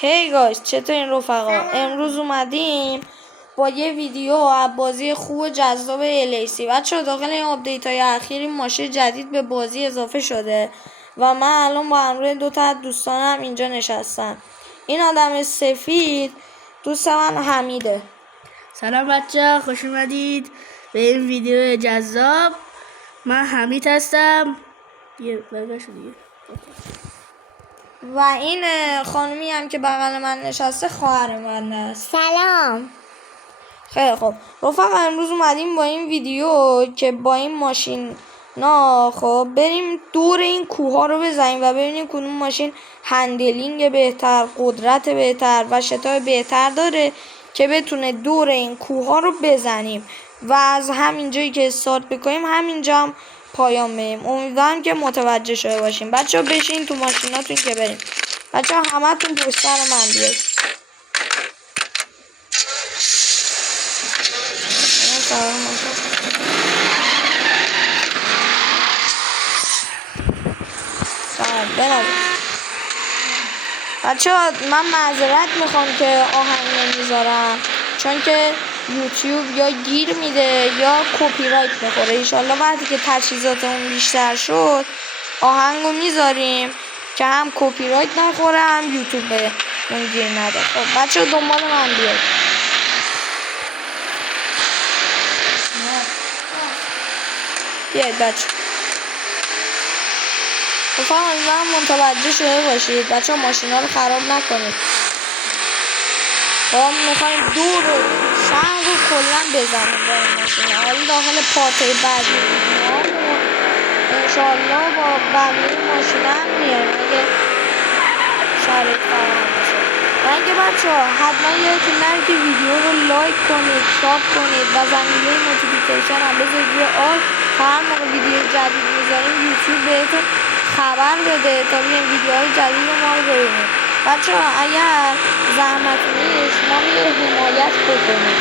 هی گایز، چطورین رفقا؟ امروز اومدیم با یه ویدیو از بازی خوب و جذاب الیسی. بچه‌ها داخل این آپدیت های اخیر این ماشین جدید به بازی اضافه شده و من الان با همراه دوتا از دوستانم اینجا نشستم. این آدم سفید دوست من حمیده. سلام بچه، خوش اومدید به این ویدیو جذاب. من حمید هستم. یه برگشت دیگه. و این خانومی هم که بغل من نشسته خواهر من است. سلام. خیلی خوب رفقا، امروز اومدیم با این ویدیو که با این ماشین خب بریم دور این کوه ها رو بزنیم و ببینیم کدوم ماشین هندلینگ بهتر، قدرت بهتر و شتاب بهتر داره که بتونه دور این کوه ها رو بزنیم و از همین جایی که استارت بکنیم همینجا هم پایان بریم. امیدوارم که متوجه شده باشیم. بچه ها بشین تو ماشیناتون که بریم. بچه ها همه تون پشت سر من بیاید. بچه ها من معذرت میخوام که آهنگ نمیذارم، چون که یوتیوب یا گیر میده یا کپی رایت میخوره. ایشالله وقتی که تجهیزاتمون بیشتر شد آهنگو میذاریم که هم کپی رایت نخوره هم یوتیوب به اون گیر نده. خب بچه ها دنبال من بیاید. بیاید بچه امیدوارم متوجه شده باشید. بچه ها ماشین ها رو خراب نکنید. خب میخوایم دور شهر رو کلن بزنیم با این ماشین ها. حالا داخل پارت بعدی انشاءالله با بقیه ماشین هم میایم اگه شرایط فراهم باشه. و اینکه بچه ها حتما یادتون نره که ویدیو رو لایک کنید، ساب کنید و زنگوله نوتیفیکیشن هم بذارید روی آل تا هر موقع ویدیو جدید میذاریم یوتیوب بهتون خبر بده تا بیاین ویدیوهای جدید ما رو ببینید. بچه ها اگر زحمت نیست ما رو یه حمایت بکنید.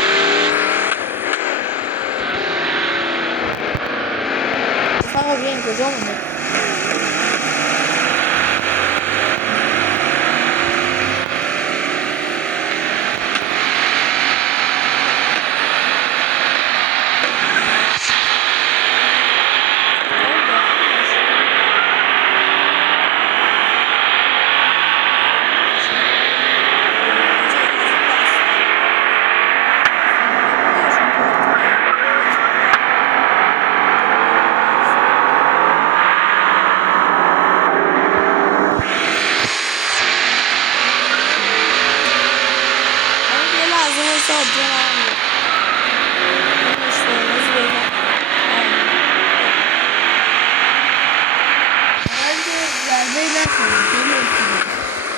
فقط بیاین کجا مونده؟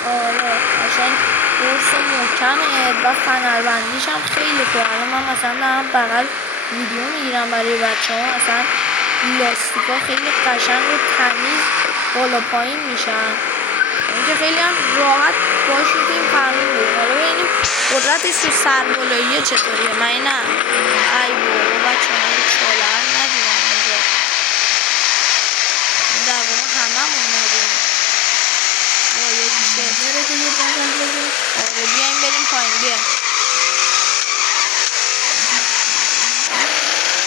آره قشنگ درست محکمه و فنربندیش هم خیلی خوبه. الان من مثلا دارم بغل ویدیو میگیرم برای بچه ها، مثلا لاستیکا خیلی قشنگ و تمیز بالا پایین میشن، اینکه خیلی هم راحت باش میتونیم فرمون بریم. حالا ببینیم قدرتش تو سربالاییه چطوریه. من نه ای بابا بچه ها این چالر ندیدم اینجا، در واقع همه مون ندیدیم. آره بیایم بریم پایین. بیایم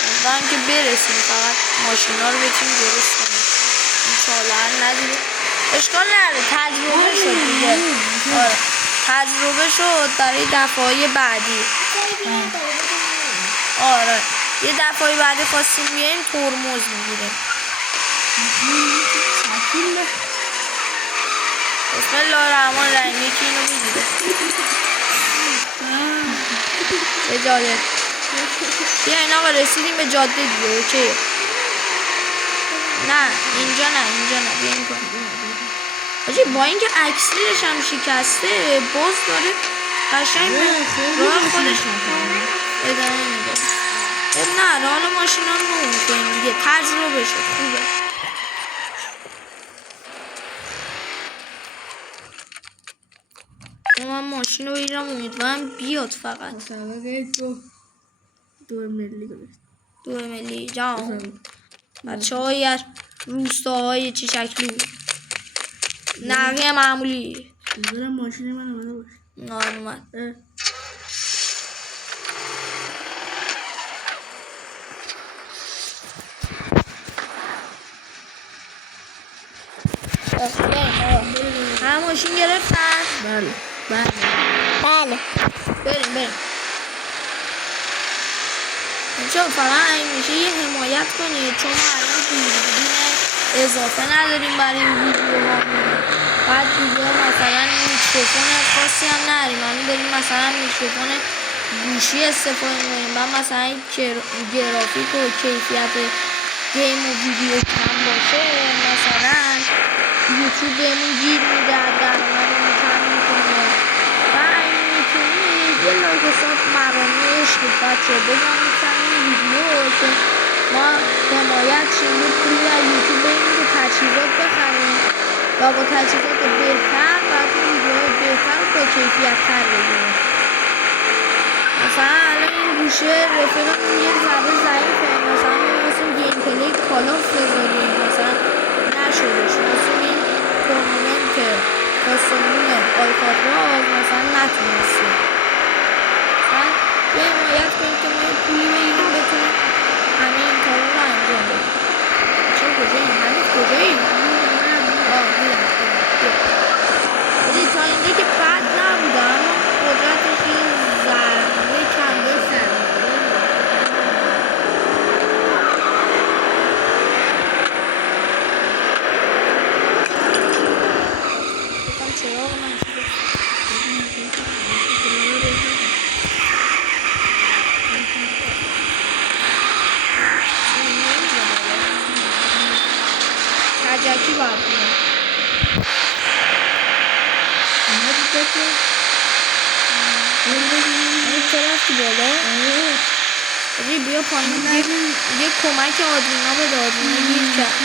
امیدوارم که برسیم، فقط ماشینا رو بتونیم درست کنیم. این چالر ندیدیم، اشکال نداره، تجربه شد دیگه. آره تجربه شد برای دفعه بعدی. آره یه دفعه بعدی خواستیم بیایم ترمز میگیریم. بسم الله الرحمن الرحیم. یکی اینو میگیره اجازه. بیاین آقا رسیدیم به جاده دیگه. اوکی نه اینجا نه بیاین پایین. با اینکه اکسیرش هم شکسته باز داره قشنگ به راه خودش ادامه میده. نه حالا ماشینا رو نو میکنیم دیگه، تجربه شد خوبه. من ماشین رو بگیرم، امیدوارم بیاد. فقط 2 ملی جان. بچه های از روستاهای چه شکلی نقیه معمولی برم ماشین من اومده باشه. نه اومد. هم ماشین گرفتن؟ بله بریم چون فقط همیشه یه حمایت کنید چون ما الان دوربین اضافه نداریم برای این ویدیوها. بعد دیگه مثلا میکروفون خاصی هم نداریم، همین داریم مثلا میکروفون گوشی استفاده میکنیم. بعد مثلا گرافیک و کیفیت گیم و ویدیو کم باشه مثلا یوتیوب بهمون گیر میده، درآمدمون کم میکنه. و اگه میتونید یه لایک حساب مرامی عشقید بچه بزنید سر این ویدیو که ما حمایت شیم، یه پولی از یوتیوب بگیریم که تجهیزات بخریم و با تجهیزات بهتر براتون ویدیوهای بهتر و با کیفیت تر بگیریم. مثلا الان این گوشه رفیقمون یه ذره ضعیفه، مثلا می‌خواستیم گیم پلی کالاف بذاریم مثلا نشدش، می‌خواستیم این تورنمنت کاستومون آلکاتراز مثلا نتونستیم. مثلا یه حمایت کنیم که ما یه پولی بگیریم بتونیم همه این کارا رو انجام بدیم. چه کجایی؟ همین کجایی؟ دیدی تا اینجا که بد نبوده اما قدرتش یه ذره کم بسن. بکنم چراغ من شده تجکی باید کنم. تو رفتی بالا؟ بیا پایین یه کمک آدمینا به آدمینا گیر کرد.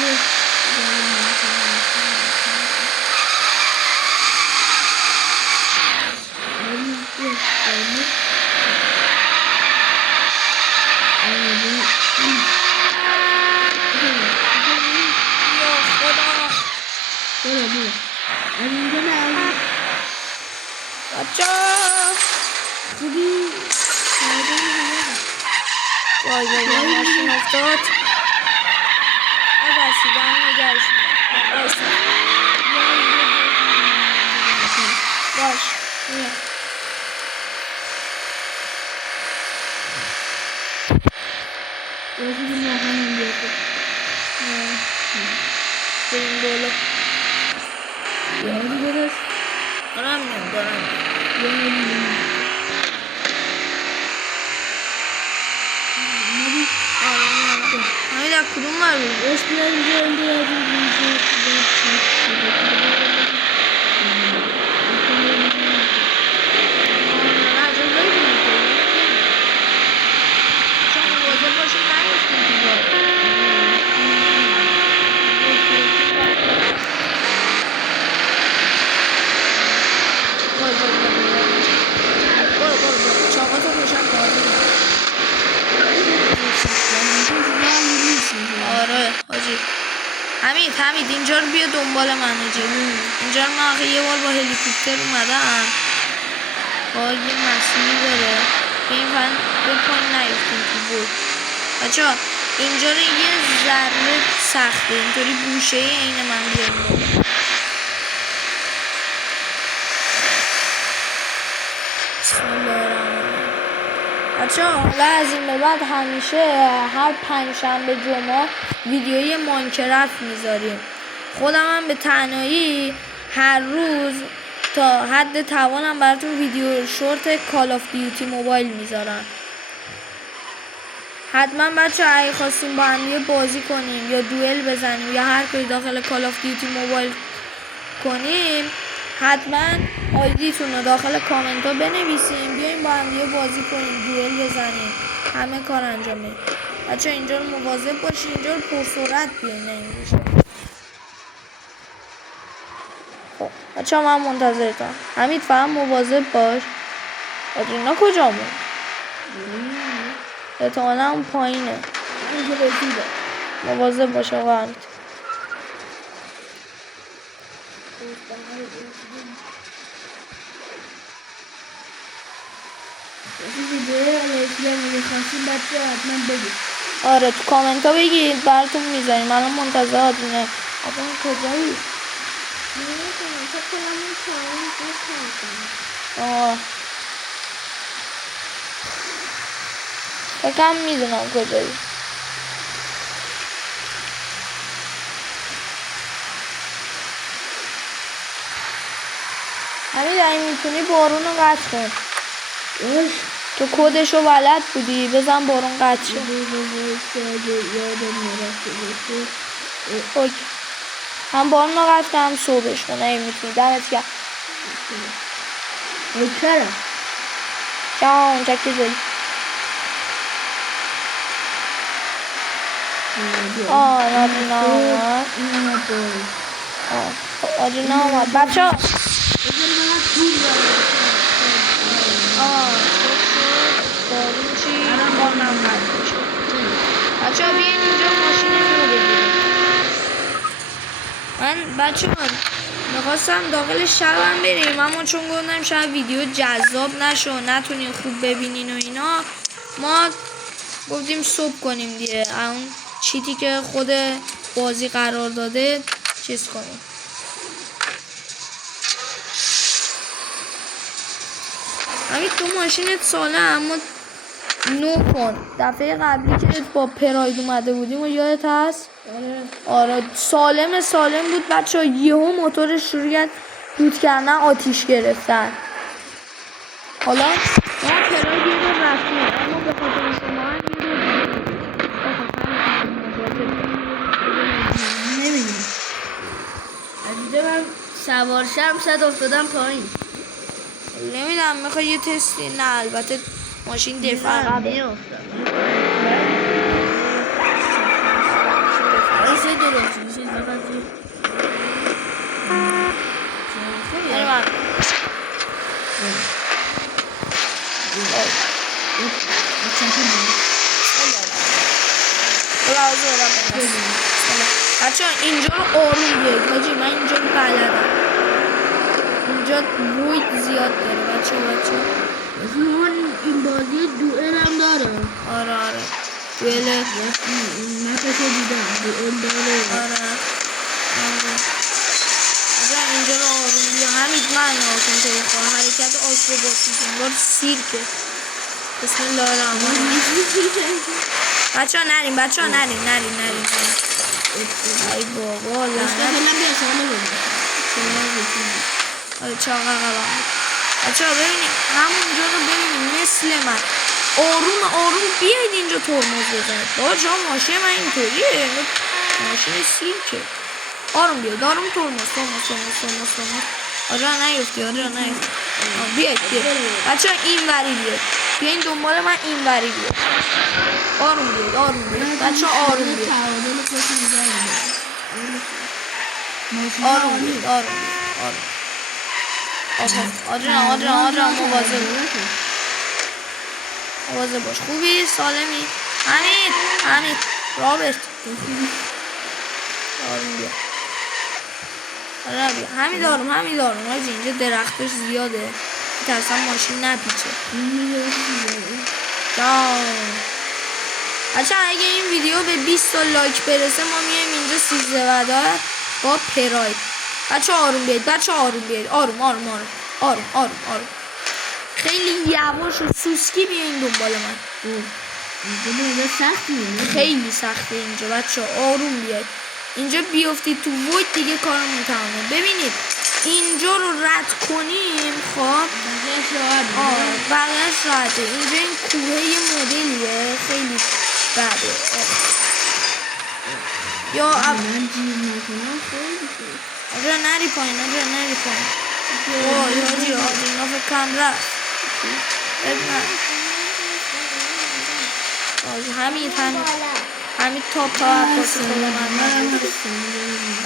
بچه وای ماشین افتاد از رسیدن نگرشون باش میام. بریم بالا دارم همین در کدوم مرون؟ آره حاجی حمید اینجا رو بیا دنبال من حاجی. اینجا رو من یه بار با هلیکوپتر اومدم با یه مسیری داره به این فن به پایین نیفتیم تو بود. بچه ها اینجا رو یه ذره سخته اینطوری گوشه این من بیاریم. بسم الله الرحمن بچه ها حالا از این به بعد همیشه هر پنجشنبه جمعه ویدیوی ماینکرافت میذاریم. خودم هم به تنهایی هر روز تا حد توانم براتون ویدیو شورت کال آف دیوتی موبایل میذارم. حتما بچه ها اگه خواستیم با هم بازی کنیم یا دوئل بزنیم یا هر کاری داخل کال آف دیوتی موبایل کنیم حتما آیدیتون رو داخل کامنت ها بنویسیم بیایم با هم بازی کنیم دوئل بزنیم همه کار انجام بدیم. بچه اینجا رو مواظب باشید اینجا رو پرسرعت بیاین اینجا. خب بچه ها من منتظرتم. حمید فهم مواظب باش. آدرینا کجا موند؟ احتمالا اون پایینه. مواظب باش آقا حمید. ویدیو الکتریک میخواستیم بچه حتما بگید. آره تو کامنت ها بگید براتون میذاریم. الان منتظراتونه. آقا کجایی؟ فکرم میدونم کجایی. همین اگه میتونی بارون رو قطع کن. تو کدشو بلد بودی بزن بارون قطع شه. اوکی. هم بارون رو قطع کنم صبحش کن اگه میتونی. دمت گرم. چرا؟ جان چکی داری. نادینا آمد. نادینا آمد بچه ها. بارون چی؟ بارونم قطع میشه. بچه ها بیاین اینجا ماشین رو بگیریم. من بچه ها میخواستم داخل شبم بریم اما چون گفتم شاید ویدیو جذاب نشه نتونین خوب ببینین و اینا ما گفتیم صبح کنیم دیگه. اون چیتی که خود بازی قرار داده چیز کنیم. همین تو ماشینت ساله اما نو کن. دفعه قبلی که با پراید اومده بودیم و یادت هست؟ آره سالم بود بچه ها. یهو موتورش شروع کرد دود کردن آتیش گرفتن. حالا ما پراید یه دور رفتیم اما به خاطر شما هم نمیدونم از من سوارشم صد افتادم پایین. نمیدونم میخوای یه تستی. نه البته ماشین دفعه عقبه. ایسه درست میشه زبطی بچه اینجا رو آروم بیاید حاجی. من اینجا رو بلدم. اینجا بوید زیاد داره بچه این بازی دوئل هم داره. آره دوئل نفسه دیدم دوئل داره. آره اینجا رو آروم بیا. همین من آروم تلخواه حرکت آکروباتی انگار سیرکه. بسم الله الرحمن الرحیم. بچه ها نریم ای بابا لعنت. آره چاقه قلم. بچه ها ببینید همونجا رو ببینید مثل من آروم بیاید اینجا ترمز بزنید. بابا جا ماشین من اینطوریه ماشین سیرکه. آروم بیاید ترمز. آره نیفتی. بیاید بچه ها این وری بیاید. بیاین دنبال من این وری بیاید. آروم بیاید بچه ها آروم بیاید. آدران مواظب باش. خوبی؟ سالمی؟ حمید رابرت آروم بیا. همین دارم حاجی اینجا درختش زیاده میترسم ماشین نپیچه. بچه اگه این ویدیو به 20 تا لایک برسه ما میایم اینجا 13 ودار با پراید. بچه آروم بیاید آروم خیلی یواش و سوسکی بیاین دنبال من. خیلی سخته اینجا بچه آروم بیاید. اینجا بیافتید تو وید دیگه کارمون تمامه. ببینید اینجا رو رد کنیم خب بقیه‌اش راحته. اینجا این کوهه یه مدلیه خیلی بده. یا من جیر نکنم خیلی آجا نری پایین وای حاجی اینا فکرم رفت. همین تاپ عباس خود من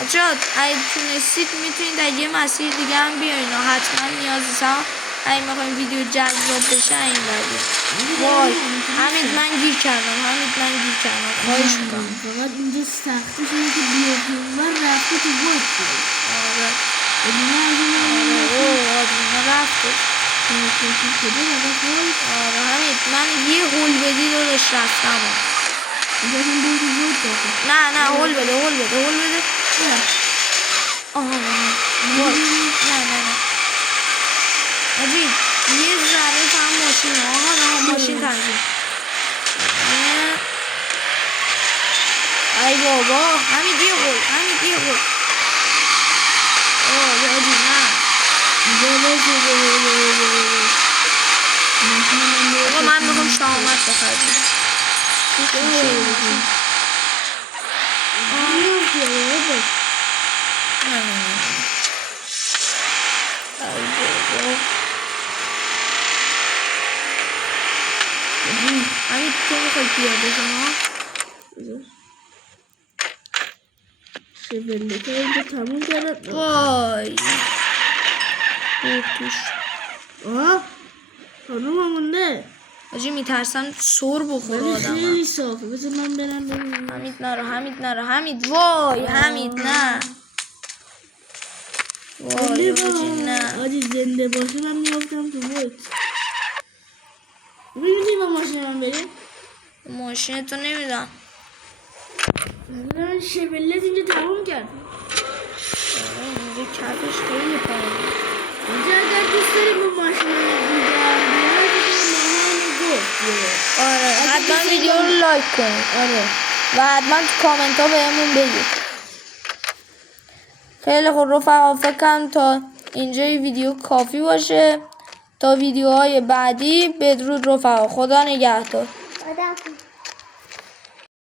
بچه ها اگه تونستید میتونید در یه مسیر دیگه هم بیاین. حتما نیازی هم اگه میخوایم ویدیو جذاب بشه این بردیم. وای من گیر کردم خواهش میکنم. فقط اینجا سختش اینه که بیافتیم و رفته تو بود. آدینا رفته آره حمید من یه هول بدی داداش رفتم نه هول بده آها هول نه عجیب یه ذره فهم ماشین آها ماشین تنظیم ای بابا همین یه هول آه یادی نه آقا من میخوام شامت بخرم همین تو میخوای پیاده شما شبله که اینجا تموم کردم وای توش خانوم مونده آجی میترسم سر بخوره آدم خیلی صافه بذار من برم ببینم حمید نره حمید وای حمید نه وای آجی نه آجی زنده باشه من میافتم تو بود میدونی با ماشین من بریم ماشین تو نمیدم من شبلت اینجا تموم کرد اینجا کفش خیلی پایینه اینجا اگر دوست داری با ماشین آره حتما ویدیو رو لایک کنید آره و حتما تو کامنت ها بهمون بگید خیلی خوب رفقا فکر کنم تا اینجا ویدیو کافی باشه تا ویدیوهای بعدی بدرود رفقا خدا نگهدار